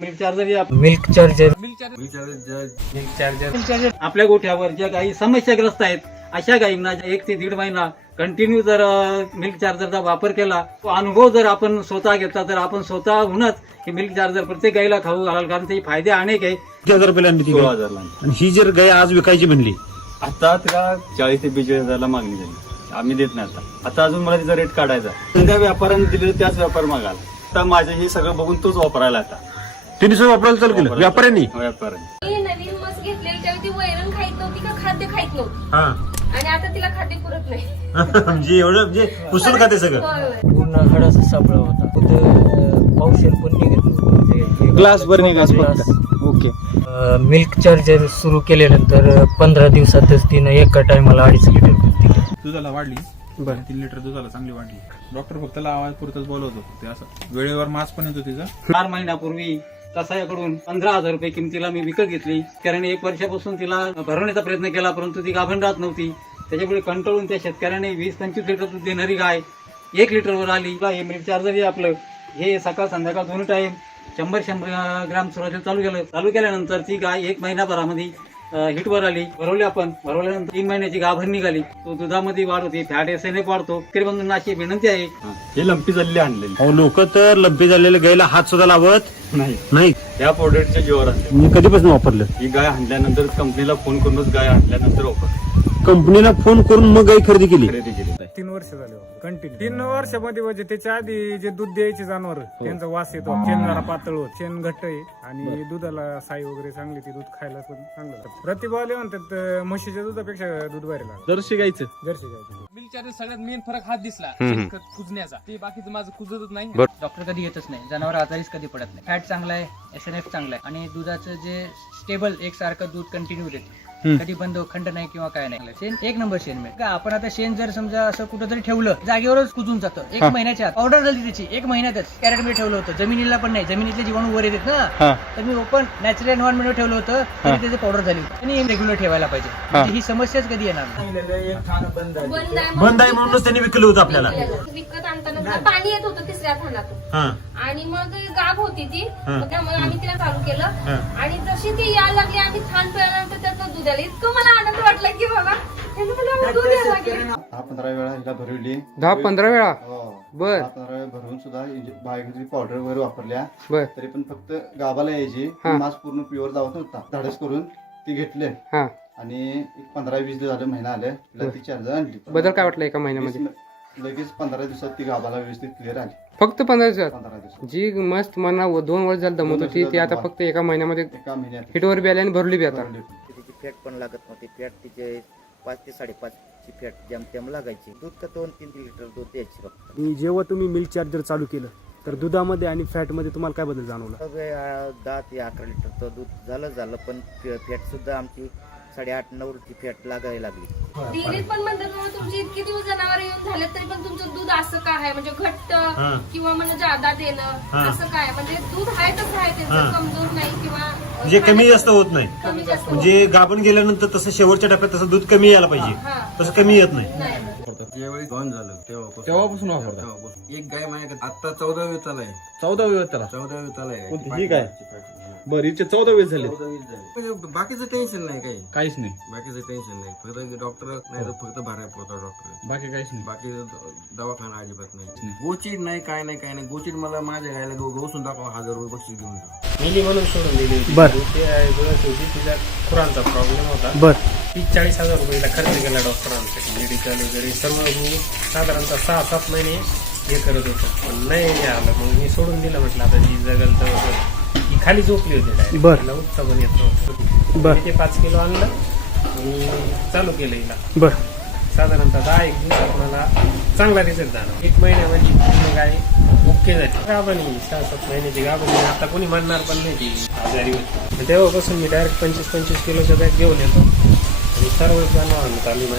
Milk charger आपल्या गोठ्यावर ज्या गायी समस्याग्रस्त आहेत अशा गायींना 1 ते 1.5 महिना कंटिन्यू जर मिल्क चार्जरचा वापर केला, तो अनुभव जर आपण स्वतः घेतला तर आपण स्वतःहूनच हे मिल्क चार्जर प्रत्येक गायीला खाऊ घालाल, कारण त्याचे फायदे अनेक आहे. 1000 आणली ती 16,000 आणि ही जर गाय आज विकायची म्हणली आता तिला 40 ते 42,000 मागणी झाली. आम्ही देत नाही आता अजून मला तिचा रेट काढायचा. त्या व्यापाऱ्याने दिलेलं त्याच व्यापार मागायला. आता माझं हे सगळं बघून तोच वापरायला आता त्यांनी सगळं वापरायला चालू केलं व्यापाऱ्यांनी. नवीन मस घेतलेली त्यावेळी ती वैरण खाईत नव्हती का खाद्य खाईत नव्हती, हा आणि आता तिला खाद्य पुरत नाही. म्हणजे एवढं म्हणजे पुसून खाते सगळं. पूर्ण हडाचा सापळा होता. पावशेर पण निघत नव्हतं. ग्लास भर निघायचं. ओके. मिल्क चार्जर सुरू केल्यानंतर 15 दिवसातच तिनं एका टायमाला 2.5 लिटर दूध दिलं. दुधाला वाढली 3 लिटर दुधाला चांगली वाढली. डॉक्टर फक्त आवाज पुरतच बोलवत होते. ते असं वेळेवर मास पण येतो तिचा. 4 महिन्यापूर्वी कसायाकडून 15,000 रुपये किमतीला मी विकत घेतली. कारण 1 वर्षापासून तिला भरवण्याचा प्रयत्न केला, परंतु ती गाभण राहत नव्हती. त्याच्यामुळे कंटाळून त्या शेतकऱ्याने 20-25 लिटर दूध देणारी गाय 1 लिटरवर आली. हे मिल्क चार्जर हे आपलं हे सकाळ संध्याकाळ 2 टाइम 100 ग्राम सुरुवातीला चालू केल्यानंतर ती गाय 1 महिनाभरामध्ये हिटवर आली. भरवल्यानंतर 3 महिन्याची गाभण निघाली. तो दुधामध्ये वाढ होती, फॅट एसएनएफ वाढतो. तरी बंधूंना अशी विनंती आहे. हे लंपी झालेली आणलेली अहो लोक तर लंपी झालेल्या गायला हात सुद्धा लावत नाही. या प्रोडक्टच्या जीवावर आणले. मी कधीपासून वापरलं. ही गाय आणल्यानंतर कंपनीला फोन करूनच गाय आणल्यानंतर कंपनीला फोन करून मग गाय खरेदी केली. 3 वर्ष झाले कंटिन्यू. 3 वर्षामध्ये म्हणजे त्याच्या आधी जे दूध द्यायचे जनावर त्यांचा वास येतो. शेण जरा पातळ होत, शेण घट्ट आहे आणि दुधाला साई वगैरे चांगली, ती दूध खायला पण चांगलं. प्रतिभावाले म्हणतात म्हशीच्या दुधापेक्षा दूध बाहेर लागतं. जर्सी गायचं मिल्क चार्जर सगळ्यात मेन फरक हात दिसला शेणखत कुजण्याचा. ते बाकीचं माझं कुजतच नाही. डॉक्टर कधी येतच नाही, जनावर आजारीच कधी पडत नाही. फॅट चांगला आहे, एसएनएफ चांगला आहे आणि दुधाचं जे स्टेबल एकसारखं दूध कंटिन्यू देते. कधी बंद खंड नाही किंवा काय नाही. शेण 1 नंबर शेण मिळेल का. आपण आता शेण जर समजा असं कुठंतरी ठेवलं जागेवरच कुजून जातं. 1 महिन्याच्या आत ऑर्डर झाली त्याची 1 महिन्यातच. कॅरेट मध्ये ठेवलं होतं, जमिनीला पण नाही, जमिनीतले जीवाणू वर येतात ना. तर मी ओपन नॅचरल एन्व्हायरमेंट वर ठेवलं होतं तरी त्याची पावडर झाली होती. आणि रेग्युलर ठेवायला पाहिजे, म्हणजे ही समस्याच कधी येणार नाही. बंद आहे म्हणूनच त्यांनी विकलं होतं आपल्याला. विकत आणताना पाणी येत होतं 3ऱ्या थानातून आणि मग गाभ होती ती. त्यामुळे आम्ही तिला चालू केलं आणि जशी ती यायला लागली आम्ही थान पिळाल्यानंतर त्यातनं दूध आलं. इतकं मला आनंद वाटला की बाबा दूध यायला लागले. 10-15 वेळा हिला भरवली. 10-15 वेळा बर. 10-15 वेळा भरवून सुद्धा बायोची पावडर वगैरे वापरल्या. बर. तरी पण फक्त गावाला यायची. मास पूर्ण प्युअर दावत नव्हता. धाडस करून ती घेतले आणि 15-20 दिवस झाले, महिना आले तिला ती चार्जर आणली. बदल काय वाटलं एका महिन्यामध्ये? लगेच 15 दिवसात ती गावाला व्यवस्थित क्लिअर आली. फक्त 15 दिवसात? 15 दिवसात. जी मस्त मना 2 वर्ष झालं दमत होती ती आता फक्त एका महिन्यामध्ये हिटवर बी आली आणि भरली बी आता. तिची फॅट पण लागत नव्हती. फॅट तिचे 5 ते 5.5 ची फॅट जेमतेम लागायची. दूध का 2-3 लिटर दूध द्यायची फक्त. जेव्हा तुम्ही मिल्क चार्जर चालू केलं तर दुधामध्ये आणि फॅट मध्ये तुम्हाला काय बदल जाणवला? 10 ते 11 लिटर तर दूध झालं पण फॅट सुद्धा आमची 8.5-9 ची फॅट लागायला लागली. डेअरीत पण म्हणतात तुमची इतके दिवस जनावर येऊन झाले तरी पण तुमचं दूध असं काय आहे, म्हणजे घट्ट किंवा म्हणजे जादा देणं असं काय, म्हणजे दूध आहे तसं आहे, त्यांचं कमजोर नाही किंवा म्हणजे कमी जास्त होत नाही. कमी जास्त म्हणजे गाभण गेल्यानंतर तसं शेवटच्या टप्प्यात तसं दूध कमी यायला पाहिजे, तसं कमी येत नाही. ज्यावेळी बंद झालं तेव्हापासून वापरतात. एक गाय माझ्याकडे आता 14 वेळ चालाय. 14 वेळ त्याला 14 वेळ चालाय. ही काय बरं हिचे 14 वेळ झाले. बाकीचं टेन्शन नाही काही, काहीच नाही. बाकीचं टेन्शन नाही. फक्त डॉक्टर नाही तर फक्त भराय पोहता डॉक्टर. बाकी काहीच नाही. बाकी दवाखाना अजिबात नाही. गोचीड नाही काय नाही. गोचीड मला माझ्या गायला गवसून दाखवा 1000 रुपये बक्षीस घेऊन जा. मिली म्हणून सोडून दिली होती. ते गळत होती, तिला खुरांचा प्रॉब्लेम होता. बर. 30-40 हजार रुपयाला खर्च केला डॉक्टरांसाठी. मेडिकल वगैरे सर्व साधारणतः 6-7 महिने हे करत होतं, पण नाही आलं. मग मी सोडून दिलं. म्हटलं आता जी जगल तर ती खाली झोपली होती डायरेक्ट. तिला उठता पण येत नव्हतं. ते 5 किलो आणलं आणि चालू केलं हिला. बर. साधारणतः 10-1 दिवसात मला चांगला रिझल्ट झाला. 1 महिन्यामध्ये पूर्ण गाय ओके झाली. गाभणी 6-7 महिन्याची गाभणी. आता कोणी म्हणणार पण नाही ती आजारी होती. तेव्हापासून मी डायरेक्ट 25-25 किलोचा बॅग घेऊन येतो आणि सर्व जनावरांना चालू